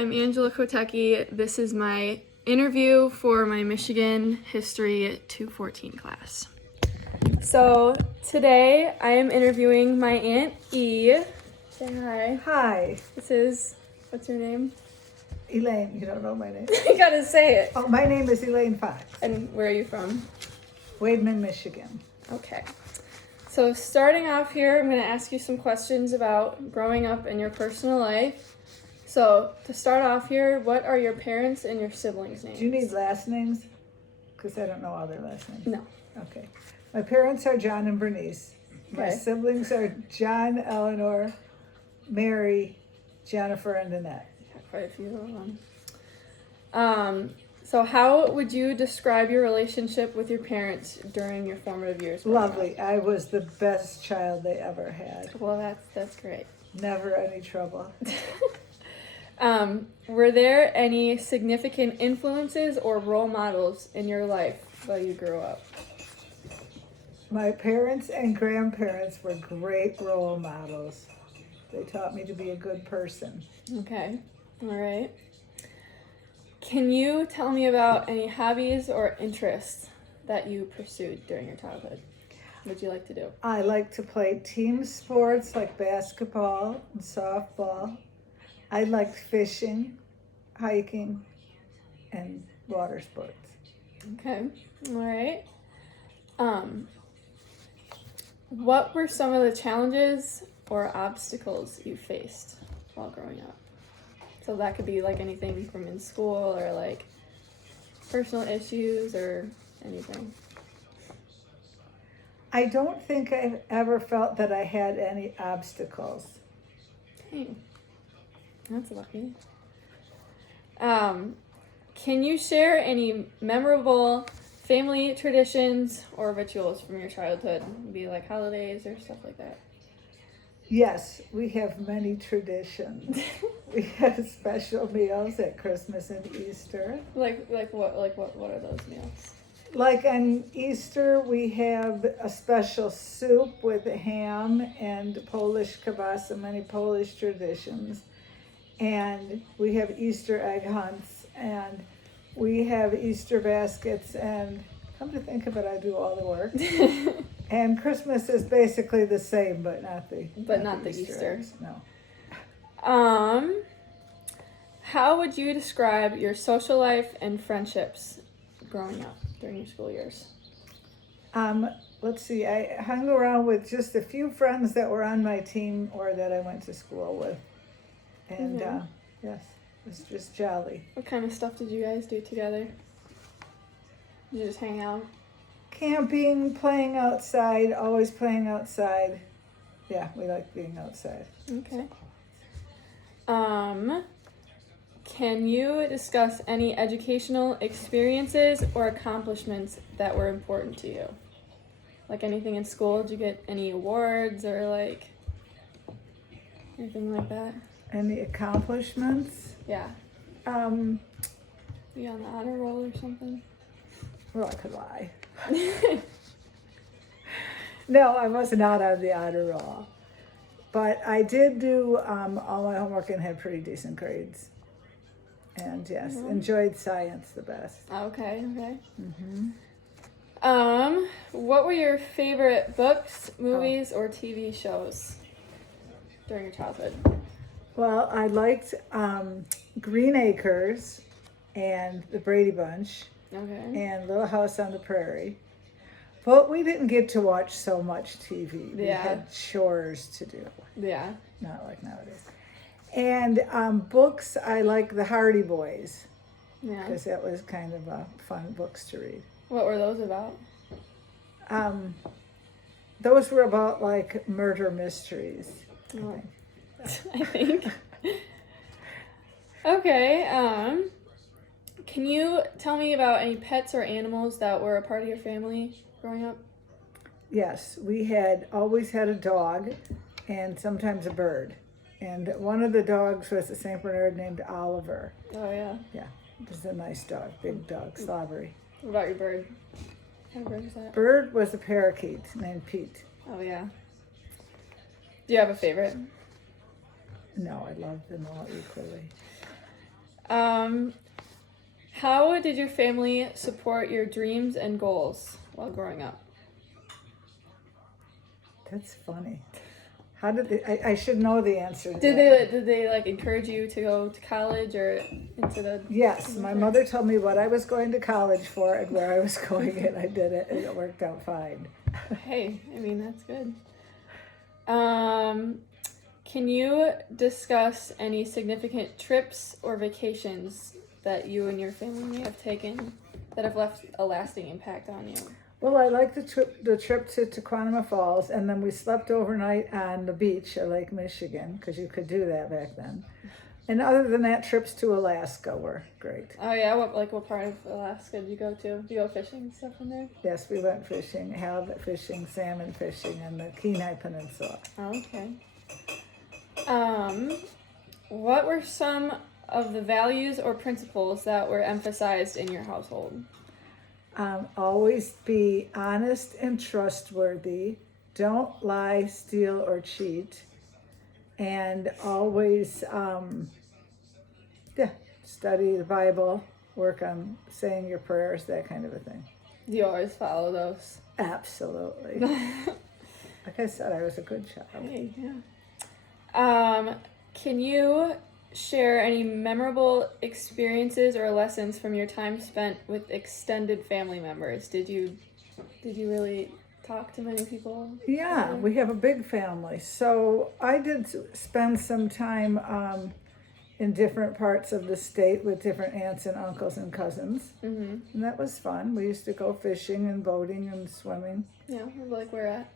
I'm Angela Kotecki. This is my interview for my Michigan History 214 class. So today I am interviewing my Aunt E. Say hi. Hi, What's your name? Elaine. You don't know my name? You gotta say it. Oh, my name is Elaine Fox, And where are you from? Wademan, Michigan. Okay. So starting off here, I'm going to ask you some questions about growing up in your personal life. So to start off here, what are your parents and your siblings' names? Do you need last names? Because I don't know all their last names. No. Okay. My parents are John and Bernice. My Okay. siblings are John, Eleanor, Mary, Jennifer, and Annette. Quite a few of them. So how would you describe your relationship with your parents during your formative years? growing up? Lovely. I was the best child they ever had. Well, that's great. Never any trouble. Were there any significant influences or role models in your life while you grew up? My parents and grandparents were great role models. They taught me to be a good person. Okay. All right. Can you tell me about any hobbies or interests that you pursued during your childhood? What would you like to do? I like to play team sports like basketball and softball. I liked fishing, hiking, and water sports. Okay. All right. What were some of the challenges or obstacles you faced while growing up? So that could be like anything from in school or like personal issues or anything. I don't think I've ever felt that I had any obstacles. Hey, that's lucky. Can you share any memorable family traditions or rituals from your childhood? Maybe like holidays or stuff like that. Yes, we have many traditions. We have special meals at Christmas and Easter. Like what are those meals? Like on Easter, we have a special soup with ham and Polish kielbasa, many Polish traditions. And we have Easter egg hunts, and we have Easter baskets, and come to think of it, I do all the work. And Christmas is basically the same, but not the Easter. eggs, no. How would you describe your social life and friendships growing up during your school years? Let's see, I hung around with just a few friends that were on my team or that I went to school with. And yes, it was just jolly. What kind of stuff did you guys do together? Did you just hang out? Camping, playing outside, always playing outside. Yeah, we like being outside. Okay. Can you discuss any educational experiences or accomplishments that were important to you? Like anything in school? Did you get any awards or like anything like that? Any accomplishments? Yeah. You on the honor roll or something? Well, I could lie. No, I was not on the honor roll. But I did do all my homework and had pretty decent grades. And yes, enjoyed science the best. Okay. Mm-hmm. What were your favorite books, movies, or TV shows during your childhood? Well, I liked Green Acres and The Brady Bunch and Little House on the Prairie. But we didn't get to watch so much TV. We had chores to do. Yeah. Not like nowadays. And books, I like The Hardy Boys. Yeah. Because that was kind of fun books to read. What were those about? Those were about like murder mysteries. Oh. I think. Okay. Can you tell me about any pets or animals that were a part of your family growing up? Yes, we had always had a dog and sometimes a bird. And one of the dogs was a St. Bernard named Oliver. Oh, yeah. Yeah, it was a nice dog, big dog, slobbery. What about your bird? What kind of bird was that? Bird was a parakeet named Pete. Oh, yeah. Do you have a favorite? No, I love them all equally. How did your family support your dreams and goals while growing up? That's funny. How did they? I should know the answer to Did that. they like encourage you to go to college or into the? Yes, my mother told me what I was going to college for and where I was going, and I did it, and it worked out fine. Hey, I mean that's good. Can you discuss any significant trips or vacations that you and your family may have taken that have left a lasting impact on you? Well, I liked the trip to Tequanima Falls, and then we slept overnight on the beach at Lake Michigan, because you could do that back then. And other than that, trips to Alaska were great. Oh yeah, what part of Alaska did you go to? Did you go fishing and stuff in there? Yes, we went fishing, halibut fishing, salmon fishing, in the Kenai Peninsula. Oh, okay. What were some of the values or principles that were emphasized in your household? Always be honest and trustworthy. Don't lie, steal, or cheat. And always, study the Bible, work on saying your prayers, that kind of a thing. Do you always follow those? Absolutely. Like I said, I was a good child. Hey, yeah. Can you share any memorable experiences or lessons from your time spent with extended family members? Did you really talk to many people? Yeah, we have a big family. So I did spend some time in different parts of the state with different aunts and uncles and cousins. Mm-hmm. And that was fun. We used to go fishing and boating and swimming. Yeah, like where at?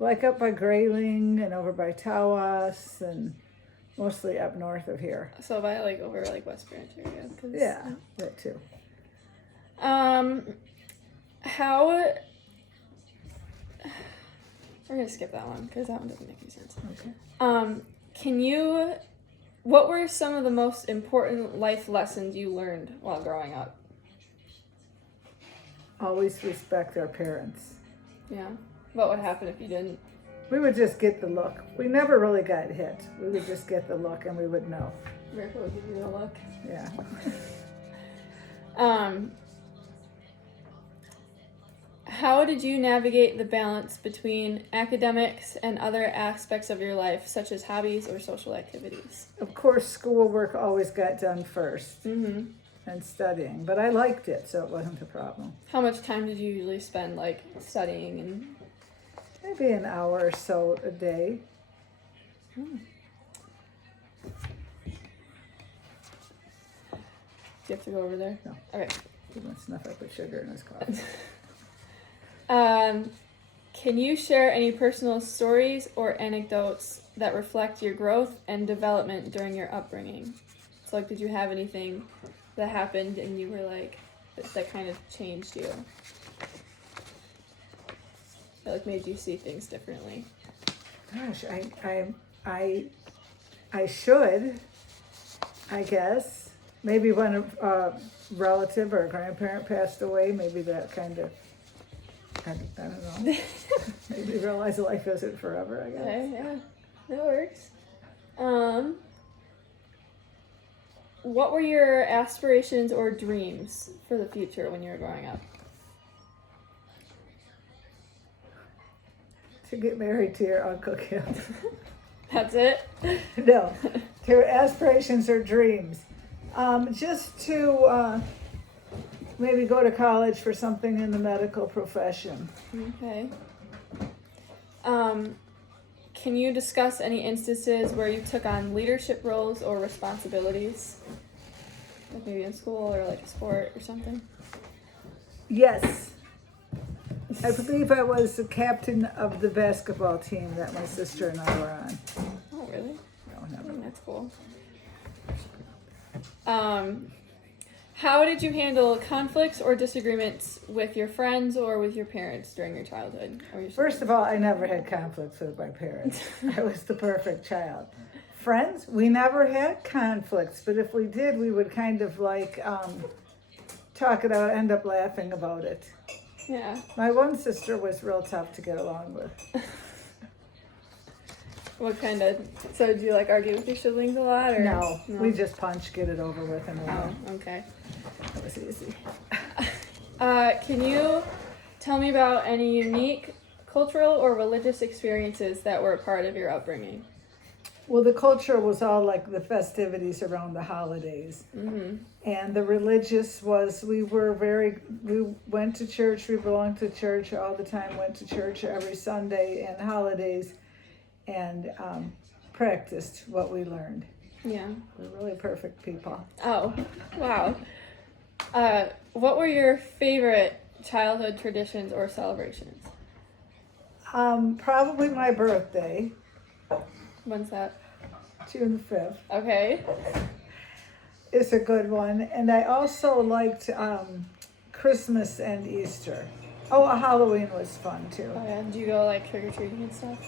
Like up by Grayling and over by Tawas and mostly up north of here. So by over West Branch area. Yeah, that too. How... We're gonna skip that one because that one doesn't make any sense. Okay. What were some of the most important life lessons you learned while growing up? Always respect our parents. Yeah. What would happen if you didn't? We would just get the look. We never really got hit. We would just get the look and we would know. Miracle would give you the look. Yeah. How did you navigate the balance between academics and other aspects of your life, such as hobbies or social activities? Of course, schoolwork always got done first Mm-hmm. and studying, but I liked it, so it wasn't a problem. How much time did you usually spend studying and? Maybe an hour or so a day. Do you have to go over there? No. Okay. He wants to snuff up with sugar in his coffee. Can you share any personal stories or anecdotes that reflect your growth and development during your upbringing? So, did you have anything that happened and you were that kind of changed you? That made you see things differently? Gosh, I should, I guess. Maybe when a relative or a grandparent passed away, maybe that kind of, I don't know. Maybe realize life isn't forever, I guess. Okay, yeah, that works. What were your aspirations or dreams for the future when you were growing up? To get married to your Uncle Kim. That's it? No, to aspirations or dreams. Just to maybe go to college for something in the medical profession. Okay. Can you discuss any instances where you took on leadership roles or responsibilities? Like maybe in school or a sport or something? Yes. I believe I was the captain of the basketball team that my sister and I were on. Oh, really? No, never. That's cool. How did you handle conflicts or disagreements with your friends or with your parents during your childhood? First of all, I never had conflicts with my parents. I was the perfect child. Friends, we never had conflicts, but if we did, we would kind of talk it out, end up laughing about it. Yeah. My one sister was real tough to get along with. What kind of? So do you like argue with your siblings a lot, or No, we just punch, get it over with, and Oh, okay. that was easy. Can you tell me about any unique cultural or religious experiences that were a part of your upbringing? Well, the culture was all like the festivities around the holidays. Mm-hmm. And the religious was, we went to church, we belonged to church all the time, went to church every Sunday and holidays, and practiced what we learned. Yeah. We're really perfect people. Oh, wow. What were your favorite childhood traditions or celebrations? Probably my birthday, When's that? June 5th, Okay. is a good one. And I also liked Christmas and Easter. Oh, Halloween was fun too. Oh yeah. Did you go like trick or treating and stuff?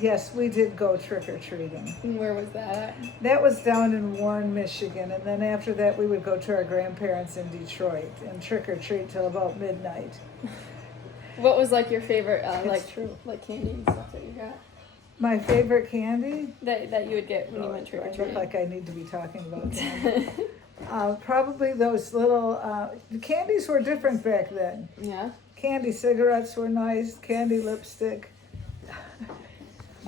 Yes, we did go trick-or-treating. And where was that at? That was down in Warren, Michigan, and then after that we would go to our grandparents in Detroit and trick-or-treat till about midnight. What was like your favorite It's true. like candy and stuff that you got? My favorite candy? That you would get when you went trick or I look treating? like I need to be talking about candy. Probably those little, the candies were different back then. Yeah. Candy cigarettes were nice, candy lipstick.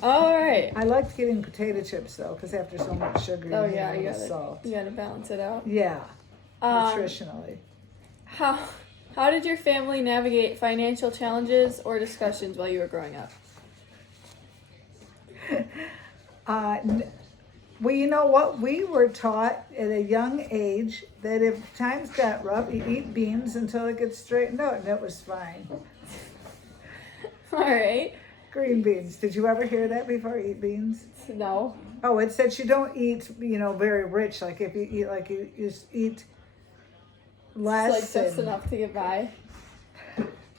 All right. I liked getting potato chips though, because after so much sugar, you Oh need yeah, a you little gotta salt. you gotta balance it out. Yeah, Um, nutritionally. how did your family navigate financial challenges or discussions while you were growing up? Well, you know what? We were taught at a young age that if times got rough, you eat beans until it gets straightened out, and it was fine. All right. Green beans. Did you ever hear that before? Eat beans? No. Oh, it said you don't eat, very rich. Like if you eat, like you just eat less. It's like just and- enough to get by.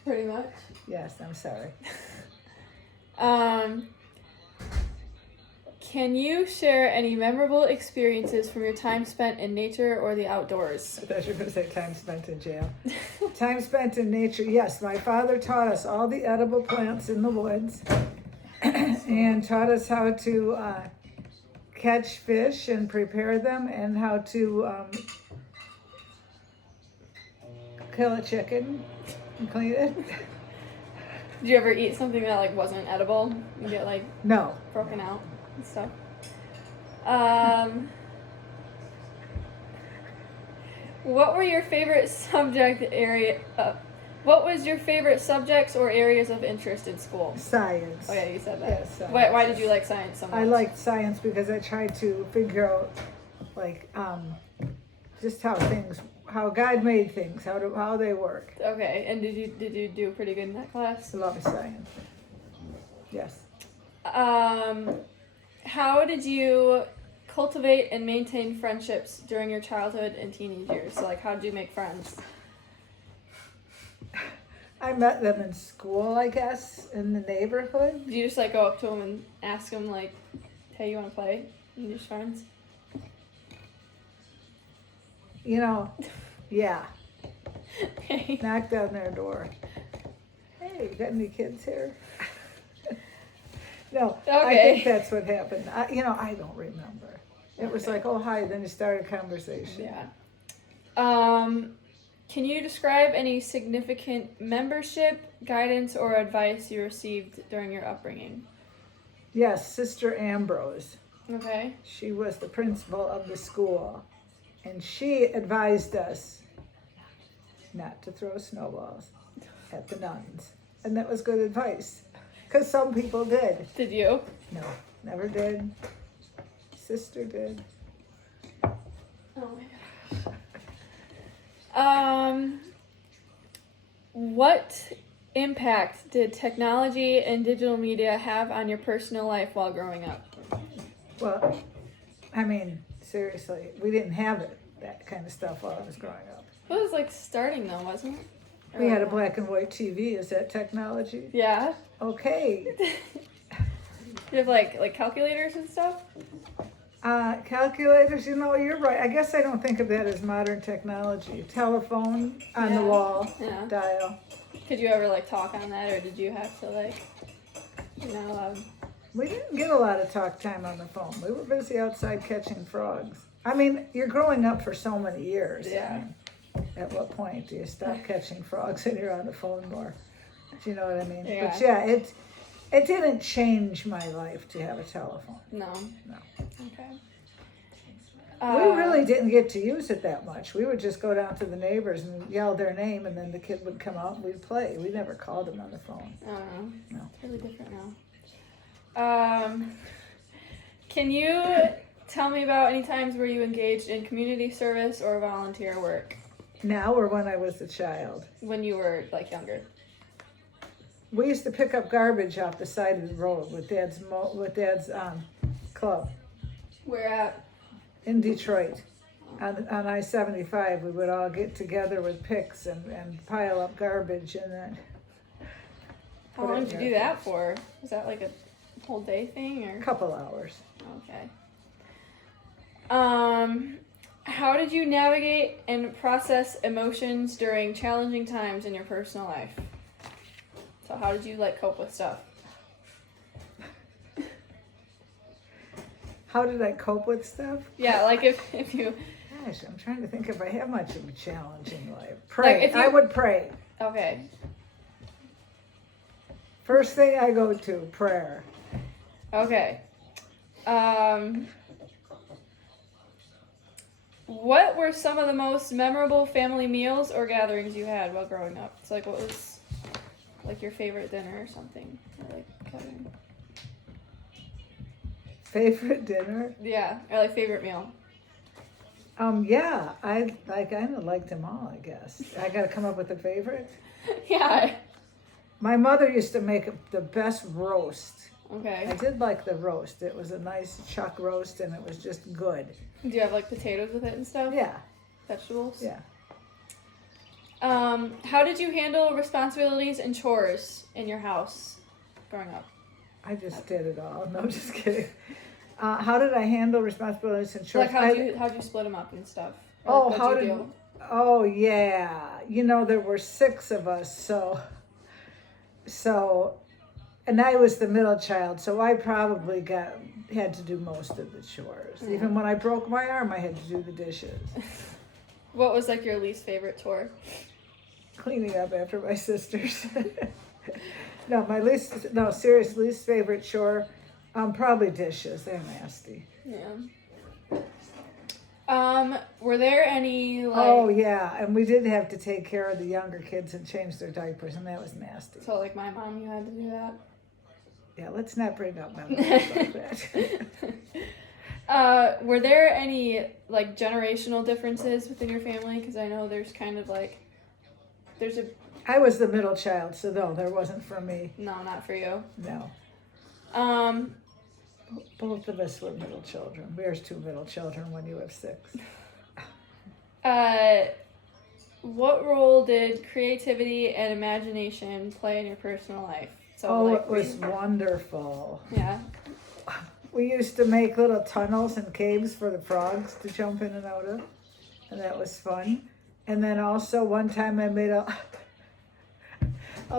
Pretty much. Yes, I'm sorry. Can you share any memorable experiences from your time spent in nature or the outdoors? I thought you were going to say time spent in jail. Time spent in nature. Yes, my father taught us all the edible plants in the woods and taught us how to catch fish and prepare them and how to kill a chicken and clean it. Did you ever eat something that like wasn't edible? You get like No. broken out and stuff. What were your favorite what was your favorite subjects or areas of interest in school? Science. Oh yeah, you said that. Yes, science. Why did you like science so much? I liked science because I tried to figure out, like, just how God made things, how they work. Okay, and did you do pretty good in that class? I love science. Yes. How did you cultivate and maintain friendships during your childhood and teenage years? So like, how did you make friends? I met them in school, I guess, in the neighborhood. Did you just like go up to them and ask them like, "Hey, you want to play?" And you're just friends. Yeah. Okay. Knocked on their door. Hey, you got any kids here? No, I Okay. think that's what happened. I don't remember. It was like, oh, hi, then you start a conversation. Yeah. Can you describe any significant membership, guidance, or advice you received during your upbringing? Yes, Sister Ambrose. Okay. She was the principal of the school, and she advised us not to throw snowballs at the nuns. And that was good advice, because some people did. Did you? No, never did. Sister did. Oh my gosh. What impact did technology and digital media have on your personal life while growing up? Well, seriously, we didn't have that kind of stuff while I was growing up. It was like starting though, wasn't it? We had a black and white TV. Is that technology? Yeah. Okay. You have like calculators and stuff? Calculators, you're right. I guess I don't think of that as modern technology. Telephone on the Yeah. wall, Yeah. dial. Could you ever like talk on that, or did you have to like, We didn't get a lot of talk time on the phone. We were busy outside catching frogs. I mean, you're growing up for so many years. Yeah. I mean, at what point do you stop catching frogs and you're on the phone more? Do you know what I mean? Yeah. But yeah, it didn't change my life to have a telephone. No. No. Okay. We really didn't get to use it that much. We would just go down to the neighbors and yell their name, and then the kid would come out and we'd play. We never called them on the phone. I don't know. No. It's really different now. Can you tell me about any times where you engaged in community service or volunteer work Now or when I was a child. when you were like younger? We used to pick up garbage off the side of the road with Dad's club Where at? in Detroit. On I-75, we would all get together with picks and pile up garbage and then. How long did you do that for? Was that like a whole day thing or? A couple hours. Okay. How did you navigate and process emotions during challenging times in your personal life? So how did you like cope with stuff? How did I cope with stuff? Yeah, like if you. Gosh, I'm trying to think if I have much of a challenging life. Pray. if you- I would pray. Okay. First thing I go to, prayer. Okay. What were some of the most memorable family meals or gatherings you had while growing up? It's like, what was like your favorite dinner or something? Or like gathering? Favorite dinner? Yeah, or like favorite meal. Yeah, I kind of liked them all, I guess. I got to come up with a favorite. Yeah. My mother used to make the best roast. I Okay. did like the roast. It was a nice chuck roast and it was just good. Do you have like potatoes with it and stuff? Yeah, Vegetables? yeah. How did you handle responsibilities and chores in your house growing up? I just did it all. No, just kidding. How did I handle responsibilities and chores? Like how'd you split them up and stuff? Or, Oh, like, how what'd you did? do? Oh, yeah. You know, there were 6 of us, so, and I was the middle child, so I probably had to do most of the chores. Yeah. Even when I broke my arm, I had to do the dishes. What was like your least favorite chore? Cleaning up after my sisters. No, serious least favorite chore, probably dishes. They're nasty. Yeah. Were there any like Oh, yeah, and we did have to take care of the younger kids and change their diapers, and that was nasty. so like my mom you had to do that? Yeah, let's not bring up memories like that. Were there any like generational differences within your family? Because I know there's kind of like there's a I was the middle child, so no, there wasn't for me. no, not for you. No. Um, Both of us were middle children. There's 2 middle children when you have 6. what role did creativity and imagination play in your personal life? So Oh, like it was wonderful. yeah. We used to make little tunnels and caves for the frogs to jump in and out of, and that was fun. And then also one time I made a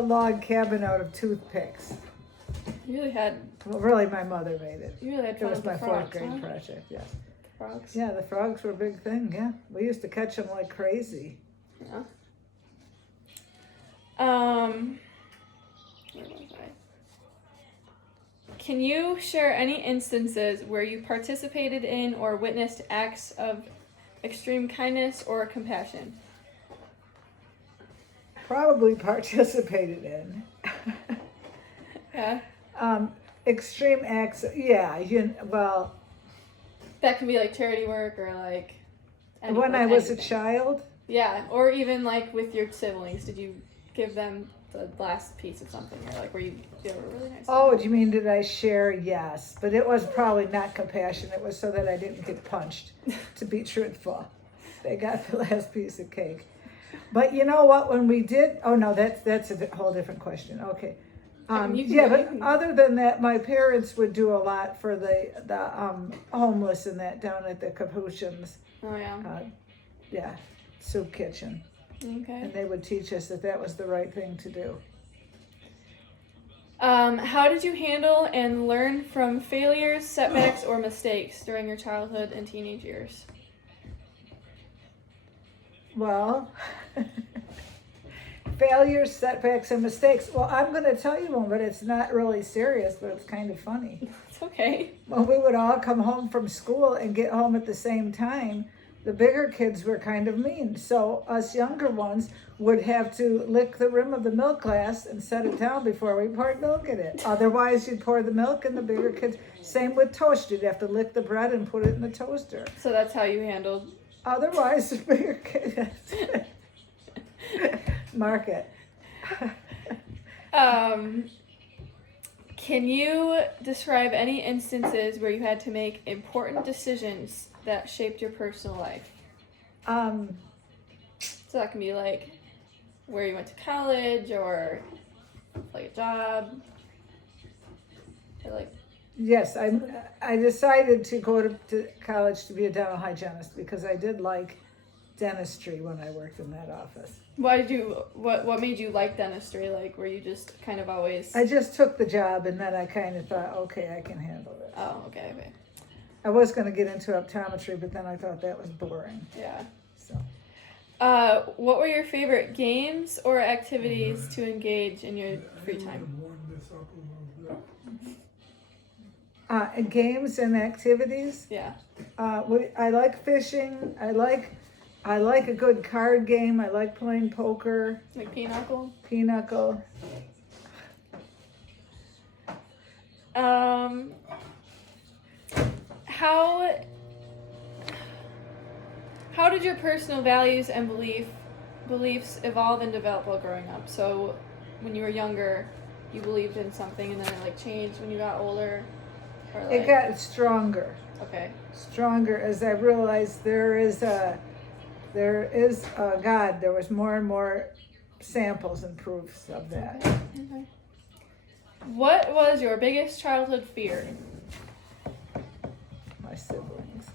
log cabin out of toothpicks. You really had Well, really, my mother made it. you really had It fun was with the my 4th frogs, grade huh? project, yes. Frogs. Yeah, the frogs were a big thing, yeah. We used to catch them like crazy. Yeah. Where was I? Can you share any instances where you participated in or witnessed acts of extreme kindness or compassion? Probably participated in. Yeah. Extreme acts, yeah, well, That can be like charity work or like. when I was a anything. child, Yeah, or even like with your siblings, did you give them the last piece of something, or like were you a really nice? oh, do you mean did I share? Yes, but it was probably not compassion. It was so that I didn't get punched, to be truthful. They got the last piece of cake. But you know what, when we did, oh no, that's a whole different question, okay. You can Yeah, go, you but can- other than that, my parents would do a lot for the homeless and that down at the Capuchins, Oh yeah. yeah, soup kitchen. Okay. And they would teach us that that was the right thing to do. How did you handle and learn from failures, setbacks, or mistakes during your childhood and teenage years? Well, failures, setbacks, and mistakes. Well, I'm going to tell you one, but it's not really serious, but it's kind of funny. It's okay. When we would all come home from school and get home at the same time, the bigger kids were kind of mean. So us younger ones would have to lick the rim of the milk glass and set it down before we poured milk in it. Otherwise, you'd pour the milk and the bigger kids. Same with toast. You'd have to lick the bread and put it in the toaster. So that's how you handled. Otherwise, the bigger kids. Mark it. Can you describe any instances where you had to make important decisions that shaped your personal life? So that can be like where you went to college or like a job or like. Yes, I decided to go to college to be a dental hygienist because I did like dentistry when I worked in that office. What made you like dentistry? Like, were you just kind of always? I just took the job and then I kind of thought, okay, I can handle this. Oh, okay. I was going to get into optometry, but then I thought that was boring. Yeah. So, what were your favorite games or activities to engage in your free time? Games and activities. Yeah. I like fishing. I like a good card game. I like playing poker. Like pinochle? Pinochle. How did your personal values and beliefs evolve and develop while growing up? So when you were younger, you believed in something and then it like changed when you got older? Or like, It got stronger. Okay. Stronger as I realized there is a God. There was more and more samples and proofs of that. Okay. What was your biggest childhood fear? My siblings.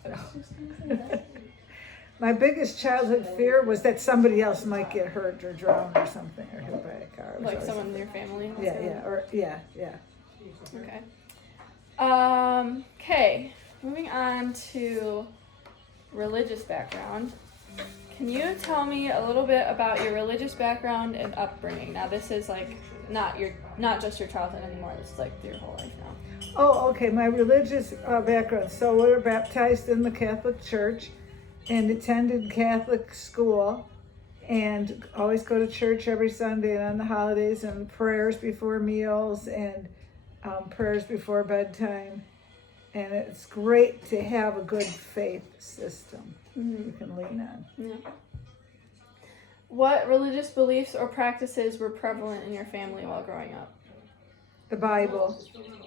My biggest childhood fear was that somebody else might get hurt or drown or something or hit by a car. Like someone in your family? Yeah. Okay. Okay. Moving on to religious background. Can you tell me a little bit about your religious background and upbringing? Now, this is like not just your childhood anymore. This is like your whole life now. Oh, okay. My religious background. So we were baptized in the Catholic Church and attended Catholic school and always go to church every Sunday and on the holidays and prayers before meals and prayers before bedtime. And it's great to have a good faith system you can lean on. Yeah. What religious beliefs or practices were prevalent in your family while growing up? The Bible,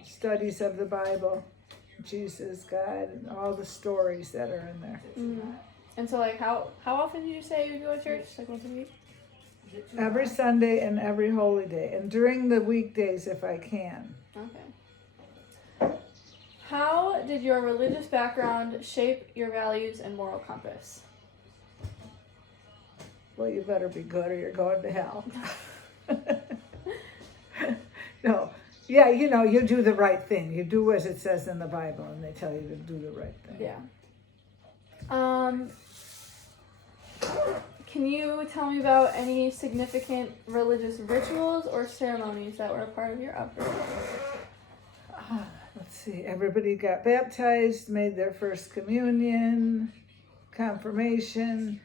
studies of the Bible, Jesus, God, and all the stories that are in there. Mm-hmm. And so, like, how often did you say you go to church? Like once a week? Every Sunday and every holy day, and during the weekdays if I can. Okay. How did your religious background shape your values and moral compass? Well, you better be good or you're going to hell. No. Yeah, you do the right thing. You do as it says in the Bible, and they tell you to do the right thing. Yeah. Can you tell me about any significant religious rituals or ceremonies that were a part of your upbringing? Let's see. Everybody got baptized, made their first communion, confirmation.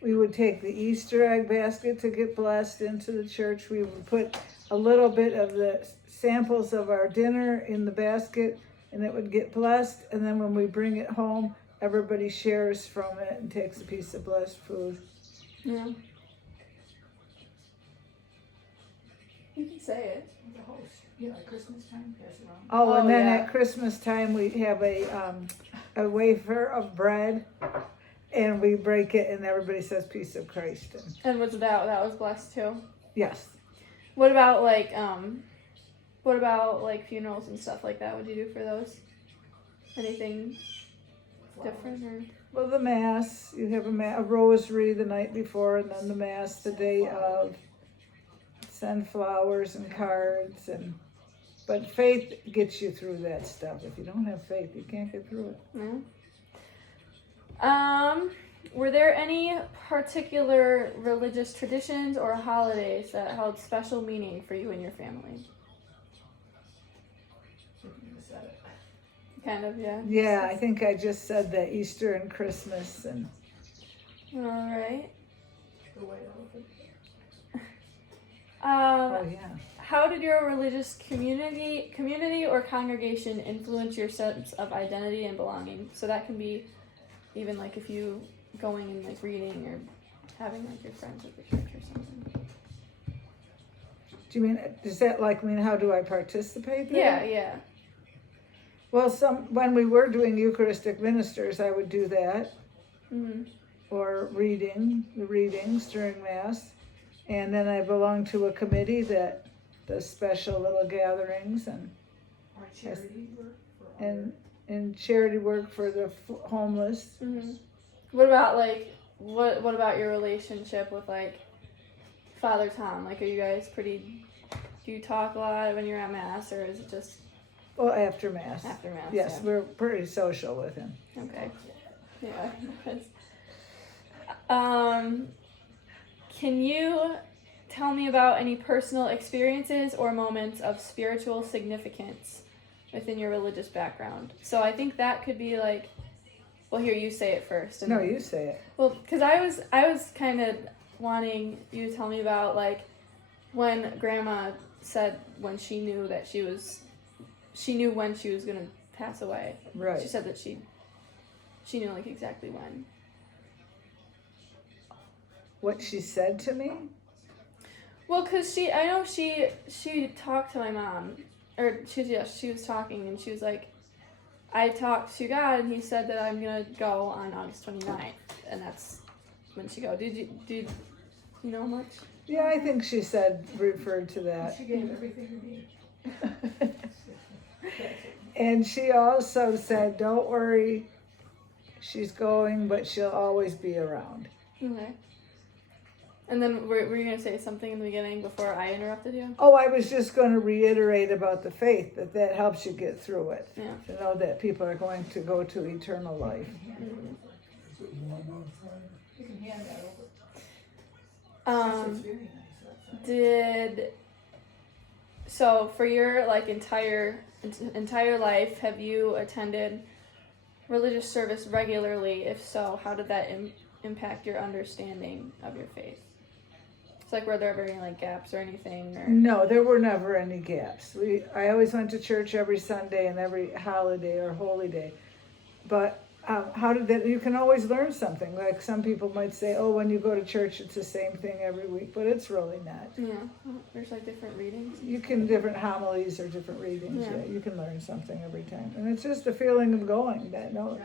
We would take the Easter egg basket to get blessed into the church. We would put a little bit of the samples of our dinner in the basket, and it would get blessed. And then when we bring it home, everybody shares from it and takes a piece of blessed food. Yeah. You can say it. The host. At Christmas time, pass it around. Oh, and then yeah. at Christmas time, we have a wafer of bread, and we break it, and everybody says "Peace of Christ." And was that was blessed too? Yes. What about funerals and stuff like that? What do you do for those? Anything different or? Well, the Mass, you have a rosary the night before, and then the Mass the day of. Let's send flowers and cards, but faith gets you through that stuff. If you don't have faith, you can't get through it. Yeah. Were there any particular religious traditions or holidays that held special meaning for you and your family? You said it. Kind of, yeah. Yeah, I think I just said that Easter and Christmas and All right. The white elephant. oh yeah. How did your religious community or congregation influence your sense of identity and belonging? So that can be even like if you going and like reading or having like your friends at the church or something. Do you mean, does that like mean how do I participate there? Yeah. Well, when we were doing Eucharistic ministers, I would do that, Mm-hmm. or the readings during Mass. And then I belong to a committee that does special little gatherings Or charity work for all and charity work for the homeless. Mm-hmm. What about like what about your relationship with like Father Tom? Like, are you guys pretty? Do you talk a lot when you're at Mass, or is it just Well, after Mass. after Mass? Yes, we're pretty social with him. Okay. Yeah. Can you tell me about any personal experiences or moments of spiritual significance within your religious background? So I think that could be like, well, here, you say it first. No, you say it. Well, because I was kind of wanting you to tell me about like when Grandma said when she knew that she knew when she was gonna pass away. Right. She said that she knew like exactly when. What she said to me? Well, cause I know she talked to my mom, or she was talking and she was like, I talked to God and he said that I'm gonna go on August 29th, and that's when she go. Did you know much? Yeah, I think she referred to that. She gave everything to me. And she also said, don't worry, she's going, but she'll always be around. Okay. And then were you gonna say something in the beginning before I interrupted you? Oh, I was just going to reiterate about the faith, that helps you get through it. Yeah. To know that people are going to go to eternal life. Mm-hmm. You can hand that over. It's very nice. So for your like entire life, have you attended religious service regularly? If so, how did that impact your understanding of your faith? It's like, were there ever any like gaps or anything? Or No, there were never any gaps. I always went to church every Sunday and every holiday or holy day. But how did that? You can always learn something. Like some people might say, oh, when you go to church, it's the same thing every week, but it's really not. yeah, there's like different readings. You can different homilies or different readings. Yeah. Yeah, you can learn something every time, and it's just a feeling of going.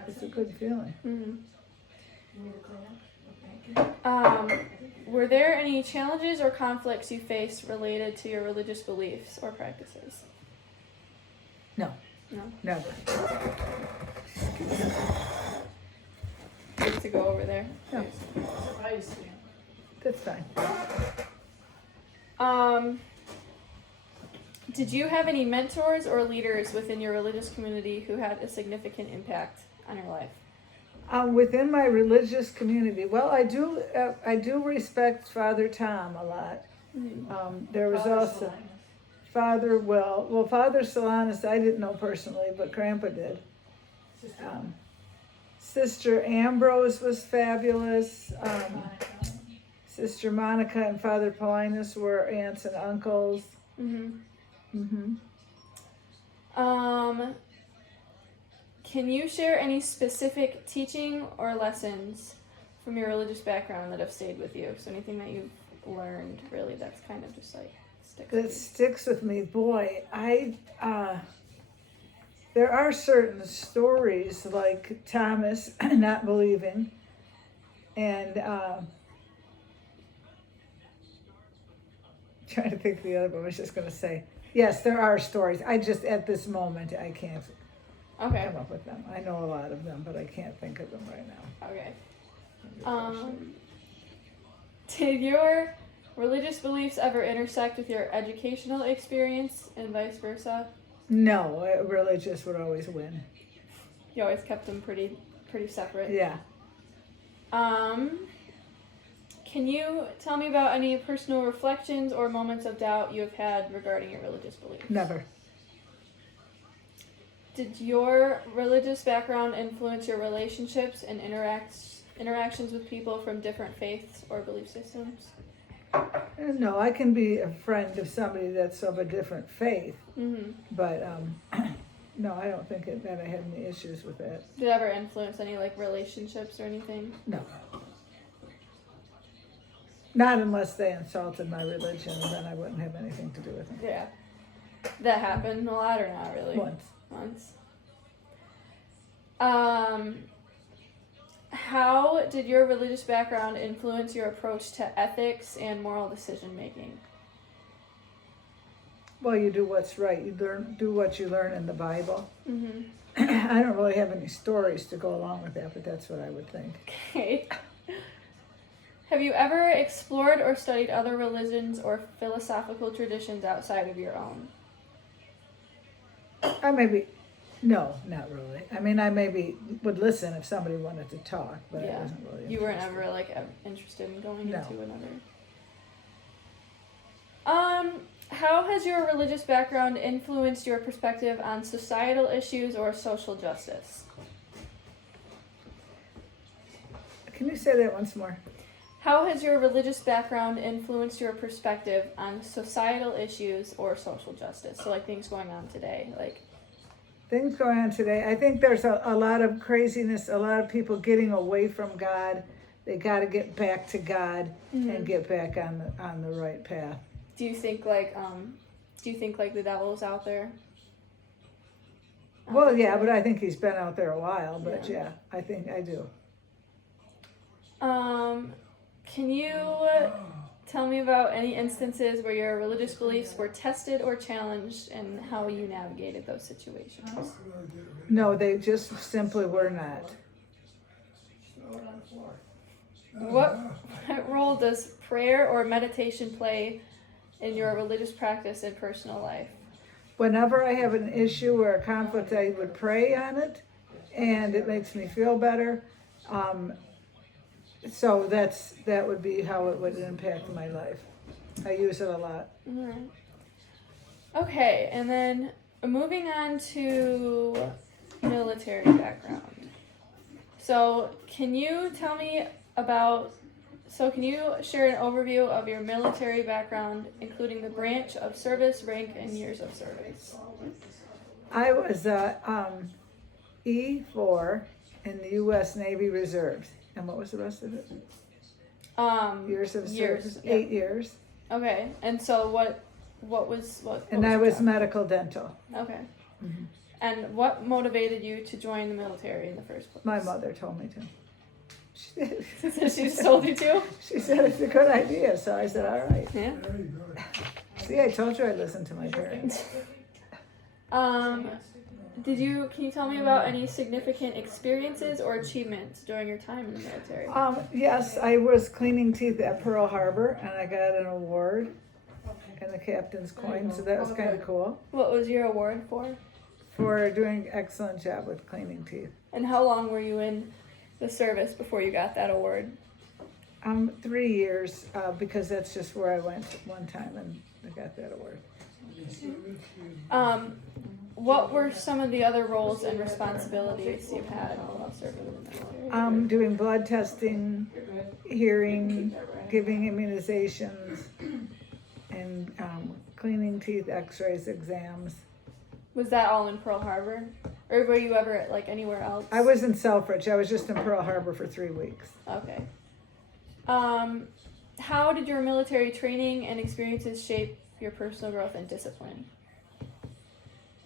It's a good feeling. Mm-hmm. You need a clean up? Thank you. Were there any challenges or conflicts you faced related to your religious beliefs or practices? No. No. Never. Good to go over there. No, Surprise you. that's fine. Did you have any mentors or leaders within your religious community who had a significant impact on your life? Within my religious community, well, I do respect Father Tom a lot. There was Father also Salinas. Father Solanas, I didn't know personally, but Grandpa did. Sister Sister Ambrose was fabulous. Monica. Sister Monica and Father Paulinus were aunts and uncles. Mm-hmm. Mm-hmm. Can you share any specific teaching or lessons from your religious background that have stayed with you? So anything that you've learned, really, that's kind of just like sticks with That you. sticks with me. Boy, there are certain stories like Thomas not believing, and trying to think of the other one. I was just going to say, yes, there are stories. I just, at this moment, I can't Okay. come up with them. I know a lot of them, but I can't think of them right now. Okay. religious beliefs ever intersect with your educational experience and vice versa? No, religious would always win. You always kept them pretty separate. Yeah. Can you tell me about any personal reflections or moments of doubt you have had regarding your religious beliefs? Never. Did your religious background influence your relationships and interactions with people from different faiths or belief systems? No, I can be a friend of somebody that's of a different faith, Mm-hmm. but no, I don't think that I had any issues with that. Did it ever influence any like relationships or anything? No. Not unless they insulted my religion, then I wouldn't have anything to do with it. Yeah. That happened a lot or not really? Once. How did your religious background influence your approach to ethics and moral decision making? Well, you do what's right. You do what you learn in the Bible. Mm-hmm. I don't really have any stories to go along with that, but that's what I would think. Okay. Have you ever explored or studied other religions or philosophical traditions outside of your own? No, not really. I mean, I maybe would listen if somebody wanted to talk, but I wasn't really You weren't interested. ever like interested in going No. into another. How has your religious background influenced your perspective on societal issues or social justice? Can you say that once more? How has your religious background influenced your perspective on societal issues or social justice? So like things going on today, like. Things going on today. I think there's a lot of craziness, a lot of people getting away from God. They got to get back to God and get back on the right path. Do you think like the devil's out there? Well, yeah, but I think he's been out there a while. But yeah, I think I do. Can you tell me about any instances where your religious beliefs were tested or challenged and how you navigated those situations? No, they just simply were not. What role does prayer or meditation play in your religious practice and personal life? Whenever I have an issue or a conflict, I would pray on it, and it makes me feel better. So that would be how it would impact my life. I use it a lot. Alright. Okay, and then moving on to military background. So can you share an overview of your military background, including the branch of service, rank, and years of service? I was E4 in the U.S. Navy Reserves. And what was the rest of it? Years of service. Yeah. 8 years. Okay, and so what was. And I was medical dental. Okay. Mm-hmm. And what motivated you to join the military in the first place? My mother told me to. She just told you to? She said it's a good idea, so I said, all right. Yeah. See, I told you I listened to my parents. Can you tell me about any significant experiences or achievements during your time in the military? Yes, I was cleaning teeth at Pearl Harbor, and I got an award and the captain's coin, so that was kind of cool What was your award for? for doing an excellent job with cleaning teeth. And how long were you in the service before you got that award? 3 years, because that's just where I went one time and I got that award. What were some of the other roles and responsibilities you had while serving in the military? Doing blood testing, hearing, giving immunizations, and cleaning teeth, x-rays, exams. Was that all in Pearl Harbor? Or were you ever like anywhere else? I was in Selfridge. I was just in Pearl Harbor for 3 weeks. Okay. How did your military training and experiences shape your personal growth and discipline?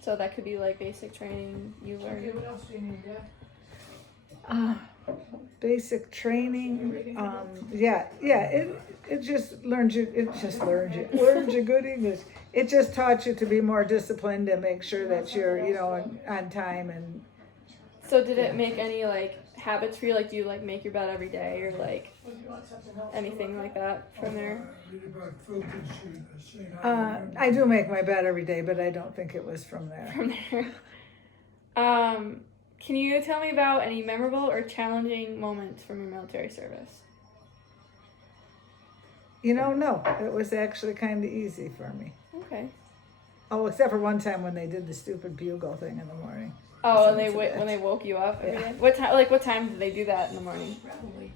So that could be like basic training you learned. What else do you need, yeah? Basic training. It just learns you good English. It just taught you to be more disciplined and make sure that you're, on time and. So did it make any like habits for you? Like, do you like make your bed every day or like Well, do you want something else? anything like that from there? Read about Fulton Street, St. Albans. I do make my bed every day, but I don't think it was from there. From there. Can you tell me about any memorable or challenging moments from your military service? You know, no, it was actually kind of easy for me. Okay. Oh, except for one time when they did the stupid bugle thing in the morning. Oh, and Besides that. when they woke you up every Yeah. day? What time? Like, what time did they do that in the morning? Probably.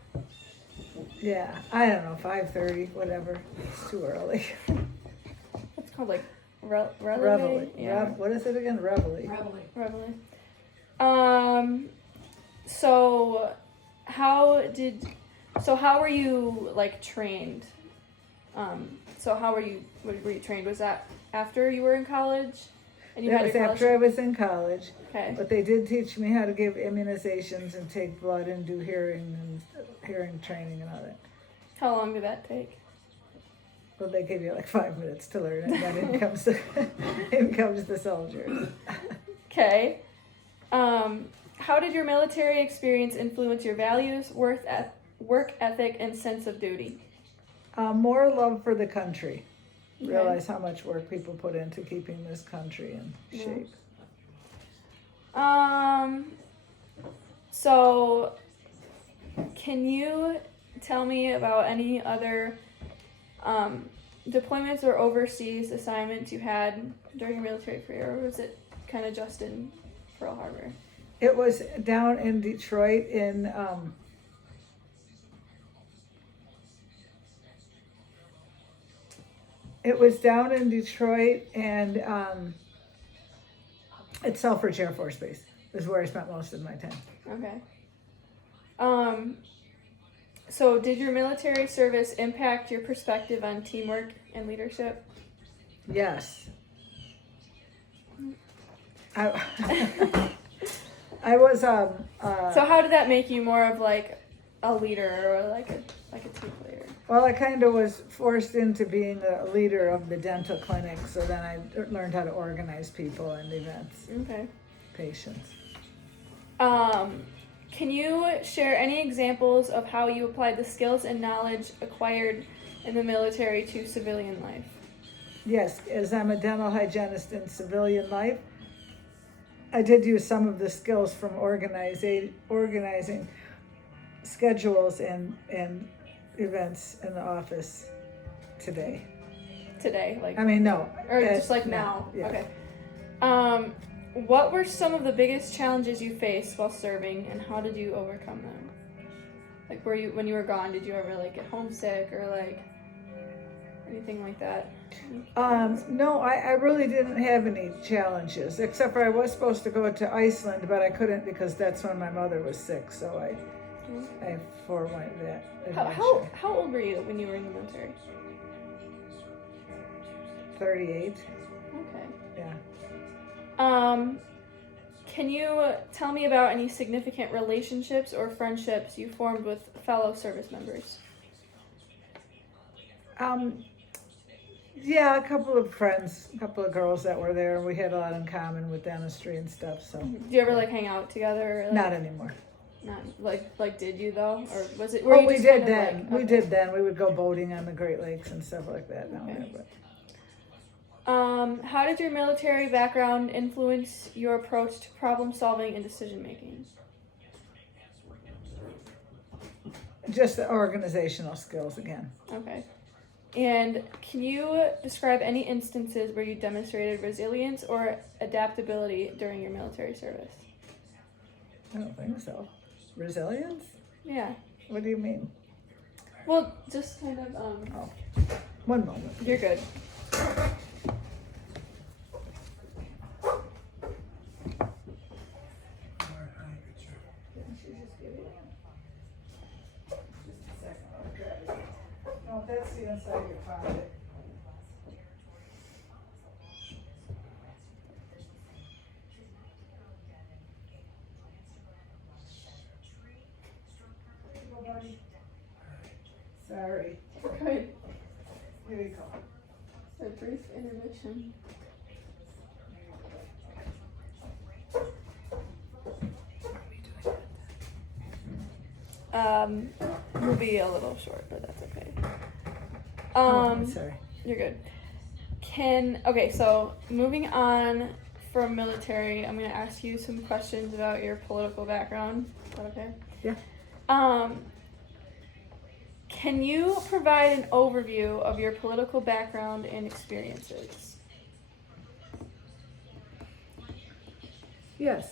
Yeah, I don't know, 5:30, whatever. It's too early. What's it called, like Reveille. Yeah. What is it again? Reveille. Probably. Reveille. So how were you like trained? So how were you trained? Was that after you were in college? And you That had was your college? after I was in college, Okay. but they did teach me how to give immunizations and take blood and do hearing training and all that. How long did that take? Well, they give you like 5 minutes to learn it, and then in comes the soldiers. Okay. How did your military experience influence your values, work ethic, and sense of duty? More love for the country. Okay. Realize how much work people put into keeping this country in Yeah. shape. So can you tell me about any other deployments or overseas assignments you had during your military career, or was it kind of just in Pearl Harbor? It was down in Detroit in and at Selfridge Air Force Base is where I spent most of my time. Okay. So did your military service impact your perspective on teamwork and leadership? Yes. I was So how did that make you more of like a leader or like a team player? well, I kind of was forced into being a leader of the dental clinic, so then I learned how to organize people and events, Okay. patients. Can you share any examples of how you applied the skills and knowledge acquired in the military to civilian life? Yes, as I'm a dental hygienist in civilian life, I did use some of the skills from organizing schedules and events in the office today. Today, like, I mean, no. or just like now? Yeah. Okay. What were some of the biggest challenges you faced while serving, and how did you overcome them? Like, when you were gone, did you ever like get homesick or like anything like that? No, I really didn't have any challenges, except for I was supposed to go to Iceland, but I couldn't because that's when my mother was sick, so I forewent that adventure. How old were you when you were in the military? 38, Okay. yeah. Can you tell me about any significant relationships or friendships you formed with fellow service members? Yeah, a couple of friends, a couple of girls that were there, and we had a lot in common with dentistry and stuff, so. Do you ever like hang out together? Or, like, Not anymore. Not like did you though, or was it? Oh, you we just did kind of, then. like- We okay. did then. We would go boating on the Great Lakes and stuff like that down Okay. there, but. How did your military background influence your approach to problem solving and decision making? Just the organizational skills again. Okay. And can you describe any instances where you demonstrated resilience or adaptability during your military service? I don't think so. Resilience? Yeah. What do you mean? Well, just kind of One moment. you're good. All right, handkerchief. No, that's the inside of your pocket. Sorry. Good. Here you go. A brief intermission. Will be a little short, but that's okay. I'm sorry. You're good. Okay, so moving on from military, I'm gonna ask you some questions about your political background. Is that okay? Yeah. Can you provide an overview of your political background and experiences? Yes.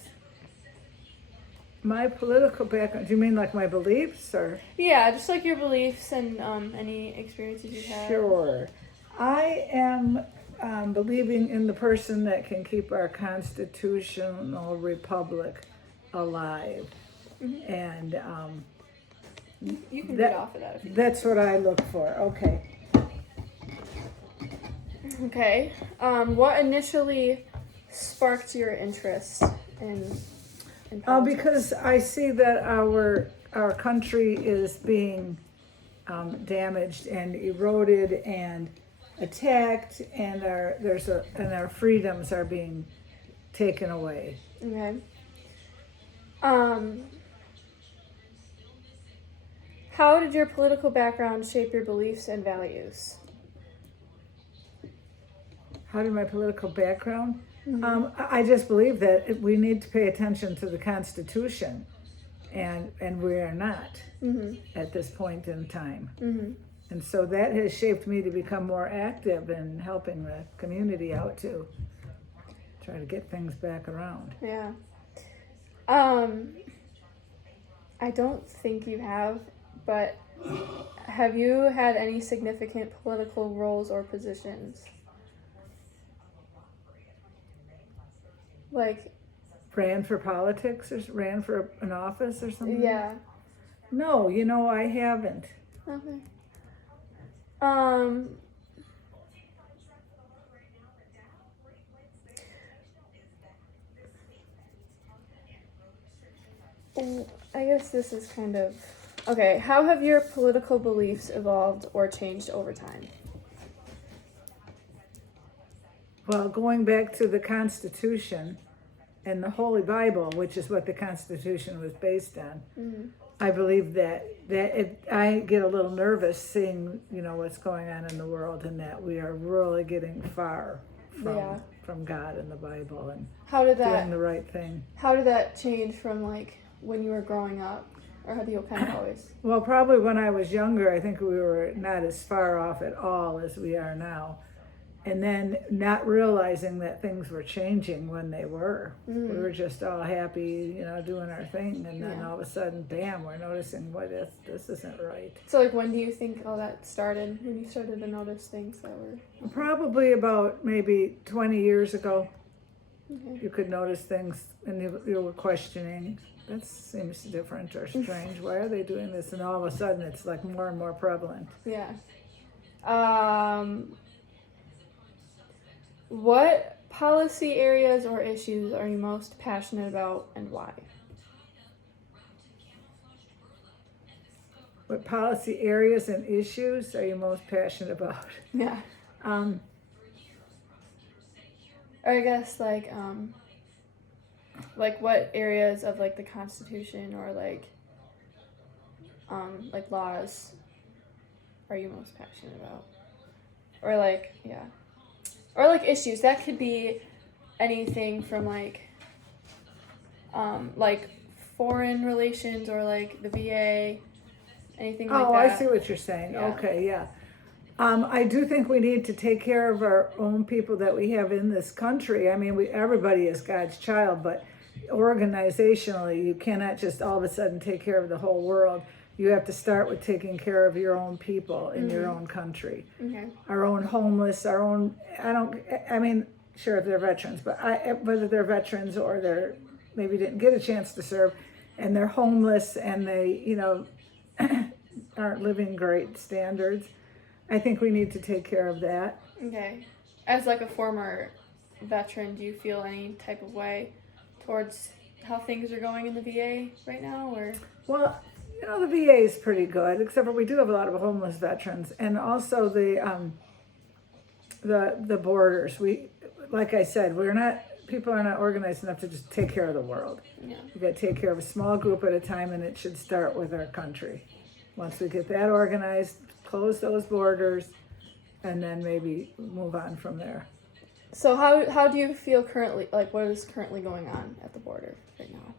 My political background, do you mean like my beliefs or? Yeah, just like your beliefs and any experiences you've had. Sure. I am believing in the person that can keep our constitutional republic alive. Mhm. And You can that- read off of that if you that's what I look for. Okay. Okay. What initially sparked your interest in politics? Because I see that our country is being damaged and eroded and attacked, and our freedoms are being taken away. Okay. How did your political background shape your beliefs and values? How did my political background? I just believe that we need to pay attention to the Constitution, and we are not Mm-hmm. at this point in time. Mm-hmm. And so that has shaped me to become more active in helping the community out to try to get things back around. Yeah. I don't think you have, but have you had any significant political roles or positions? Like, Ran for politics or ran for an office or something? yeah. No, I haven't. Okay. I guess this is kind of okay. How have your political beliefs evolved or changed over time? Well, going back to the Constitution and the Holy Bible, which is what the Constitution was based on, Mm-hmm. I believe that I get a little nervous seeing, what's going on in the world, and that we are really getting far Yeah. from God and the Bible and How did doing that? the right thing. How did that change from like when you were growing up, or have you kind of always? Well, probably when I was younger, I think we were not as far off at all as we are now. And then not realizing that things were changing when they were. We were just all happy, doing our thing. And then Yeah. all of a sudden, bam, we're noticing, this isn't right. So like, when do you think all that started? When you started to notice things that were Probably about maybe 20 years ago, okay. you could notice things and you were questioning, that seems different or strange. Why are they doing this? And all of a sudden, it's like more and more prevalent. Yeah. What policy areas or issues are you most passionate about, and why? What policy areas and issues are you most passionate about? Yeah. Um, Or I guess like what areas of like the Constitution or like laws are you most passionate about? Or like, yeah. Or like issues. That could be anything from like foreign relations or like the VA, anything like that. Oh, I see what you're saying. Yeah. Okay, yeah. I do think we need to take care of our own people that we have in this country. I mean, everybody is God's child, but organizationally, you cannot just all of a sudden take care of the whole world. You have to start with taking care of your own people in your own country. Okay. Our own homeless, sure, if they're veterans, but whether they're veterans or they're maybe didn't get a chance to serve, and they're homeless and they, aren't living great standards. I think we need to take care of that. Okay. As like a former veteran, do you feel any type of way towards how things are going in the VA right now, or? Well, the VA is pretty good, except for we do have a lot of homeless veterans, and also the borders. We, like I said, we're not people are not organized enough to just take care of the world. Yeah. You got to take care of a small group at a time, and it should start with our country. Once we get that organized, close those borders, and then maybe move on from there. So how do you feel currently? Like, what is currently going on at the border right now?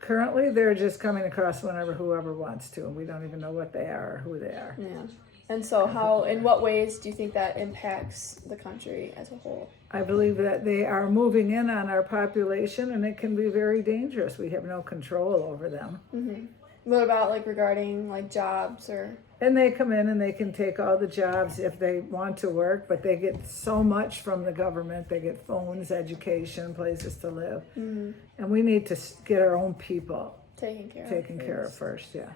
Currently, they're just coming across whenever whoever wants to, and we don't even know what they are or who they are. Yeah. And so in what ways do you think that impacts the country as a whole? I believe that they are moving in on our population, and it can be very dangerous. We have no control over them. Mm-hmm. What about like regarding like jobs or? And they come in and they can take all the jobs if they want to work, but they get so much from the government. They get phones, education, places to live. Mm-hmm. And we need to get our own people Taken care of first, yeah.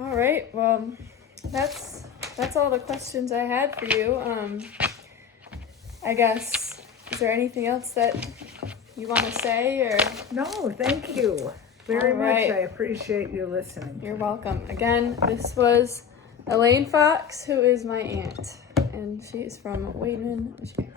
All right. Well, that's all the questions I had for you. I guess, is there anything else that you want to say or? No, thank you very All right. much. I appreciate you listening. You're welcome. Again, this was Elaine Fox, who is my aunt, and she's from Wayman, Michigan.